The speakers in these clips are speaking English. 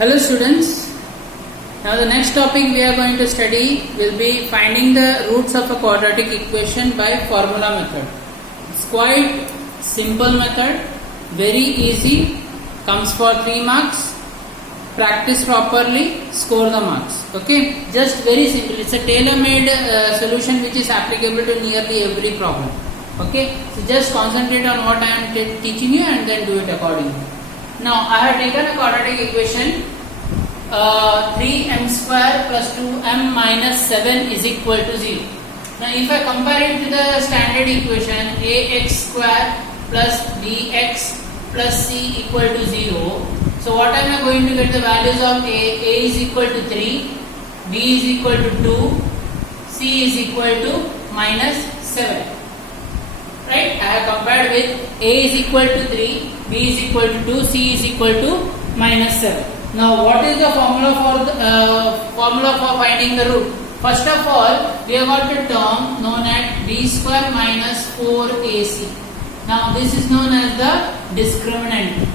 Hello students, now the next topic we are going to study will be finding the roots of a quadratic equation by formula method. It's quite simple method, very easy, comes for 3 marks, practice properly, score the marks. Okay, just very simple, it's a tailor-made solution which is applicable to nearly every problem. Okay, so just concentrate on what I am teaching you and then do it accordingly. Now I have taken a quadratic equation 3m square plus 2m minus 7 is equal to 0. Now if I compare it to the standard equation ax square plus bx plus c equal to 0. So what am I going to get the values of a is equal to 3, b is equal to 2, c is equal to minus 7. Right? I have compared with a is equal to 3, b is equal to 2, c is equal to minus 7. Now what is the formula for finding the root? First of all, we have got a term known as b square minus 4ac. Now this is known as the discriminant.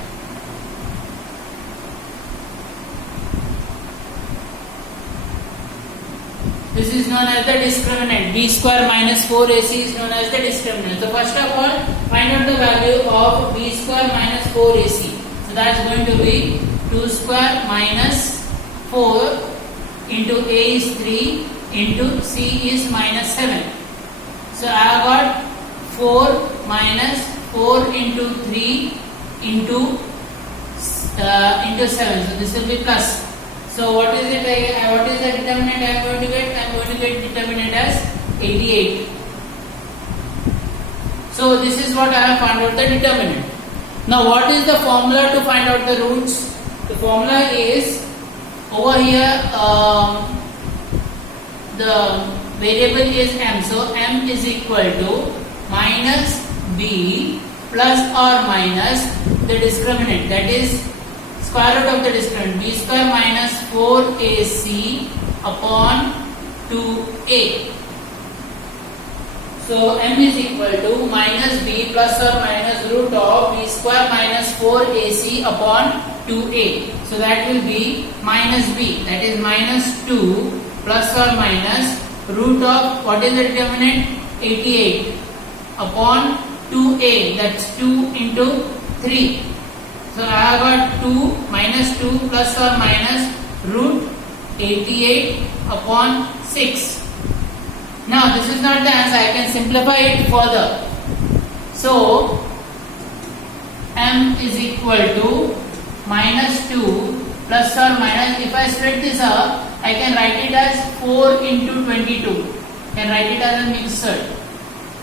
This is known as the discriminant. B square minus 4ac is known as the discriminant. So first of all, find out the value of b square minus 4ac. So that's going to be 2 square minus 4 into a is 3 into c is minus 7. So I have got 4 minus 4 into 3 into 7. So this will be plus. So what is it? What is the determinant I am going to get? I am going to get determinant as 88. So this is what I have found out the determinant. Now what is the formula to find out the roots? The formula is over here the variable is m. So m is equal to minus b plus or minus the discriminant, that is square root of the discriminant, b square minus 4ac upon 2a. So m is equal to minus b plus or minus root of b square minus 4ac upon 2a. So that will be minus b, that is minus 2 plus or minus root of what is the determinant? 88 upon 2a, that's 2 into 3. So I have got 2 minus 2 plus or minus root 88 upon 6. Now this is not the answer, I can simplify it further. So m is equal to minus 2 plus or minus, if I split this up, I can write it as 4 into 22. I can write it as a mixture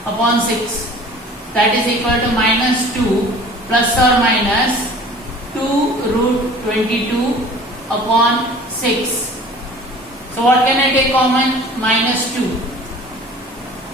upon 6. That is equal to minus 2 plus or minus 2 root 22 upon 6. So what can I take common? Minus 2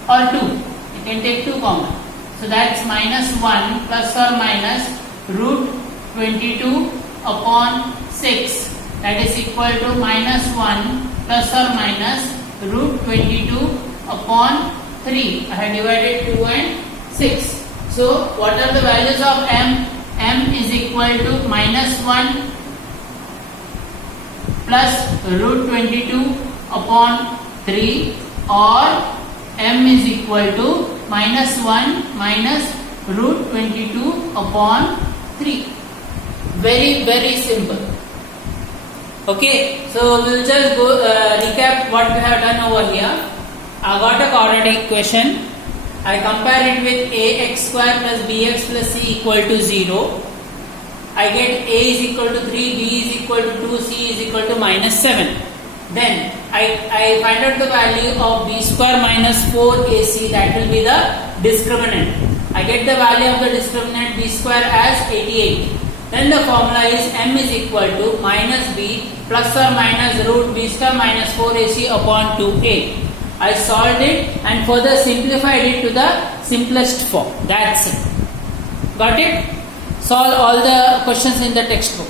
or 2. You can take 2 common. So that's minus 1 plus or minus root 22 upon 6. That is equal to minus 1 plus or minus root 22 upon 3. I have divided 2 and 6. So what are the values of m? M is equal to minus 1 plus root 22 upon 3, or m is equal to minus 1 minus root 22 upon 3. Very simple. Okay, so we will just go recap what we have done over here. I got a quadratic equation. I compare it with ax square plus bx plus c equal to 0. I get a is equal to 3, b is equal to 2, c is equal to minus 7. Then I find out the value of b square minus 4ac, that will be the discriminant. I get the value of the discriminant b square as 88. Then the formula is m is equal to minus b plus or minus root b square minus 4ac upon 2a. I solved it and further simplified it to the simplest form. That's it. Got it? Solve all the questions in the textbook.